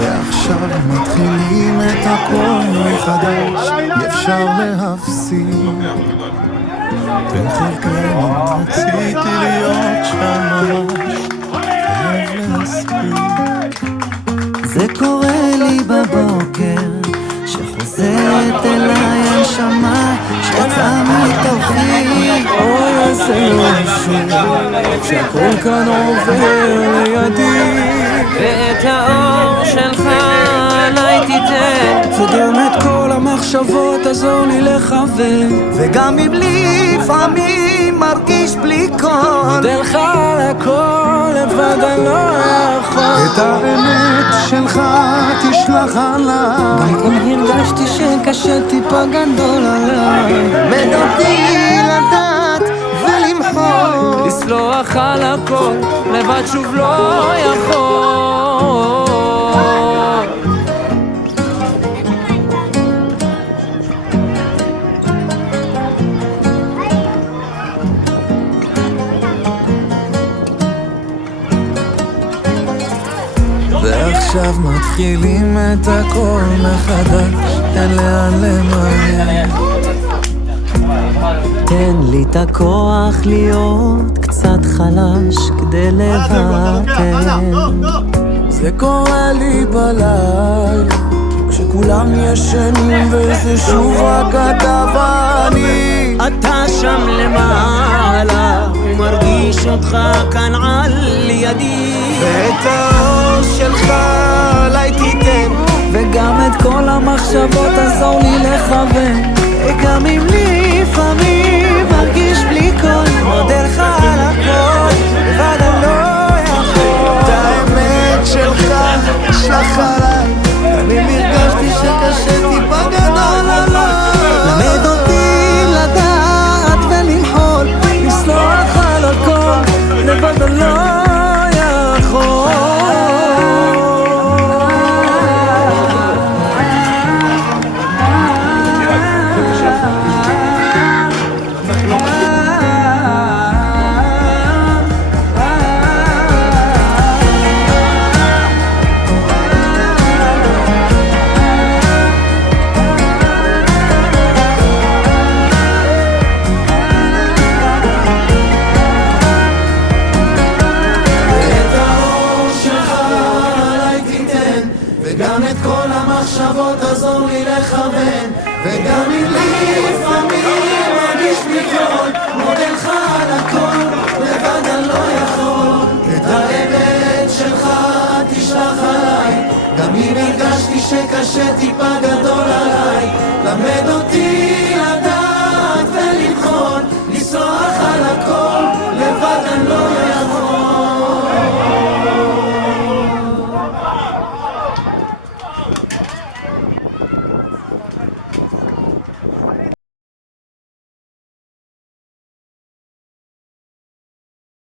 ועכשיו מתחילים את הכל מחדש, אי אפשר להפסיק. בין חלקנו רציתי להיות שם ממש, חייב להספיק. זה קורה לי בבוקר, שחוזרת אליי הנשמה שיצאה מתוכי. אוי איזה יופי, שהכל כאן עובר לידי. ואת האור שלך עליי תיתן, וגם את כל המחשבות עזור לי לכוון. וגם אם לפעמים מרגיש בלי קול, מודה לך על הכל, לבד אני לא יכול. את האמת שלך תשלח עליי, גם אם הרגשתי שקשה טיפה גדול עליי. לימד אותי לדעת ולמחול, לסלוח על הכל, לבד שוב לא יכול. ועכשיו מתחילים את הכל מחדש, אין לאן למהר. תן לי את הכוח להיות קצת חלש כדי לוותר. זה קורה לי בלילה, כשכולם ישנים וזה שוב רק אתה ואני. אתה שם למעלה, ומרגיש אותך כאן על ידי. ואת האור שלך עליי תיתן, וגם את כל המחשבות עזור לי לכוון. וגם אם לפעמים מרגיש בלי קול, מודה לך על הכל, לבד אני לא יכול. את האמת שלך שלח עליי, גם אם הרגשתי שקשה טיפה גדול עליי. למד אותי לדעת ולמחול, לסלוח על הכל, לבד אני לא יכול. וגם את כל המחשבות עזור לי לכוון. וגם אם לפעמים מרגיש בלי קול, מודה לך על הכל, לבד אני לא יכול. את האמת שלך תשלח עליי, גם אם הרגשתי שקשה טיפה גדול עליי. למד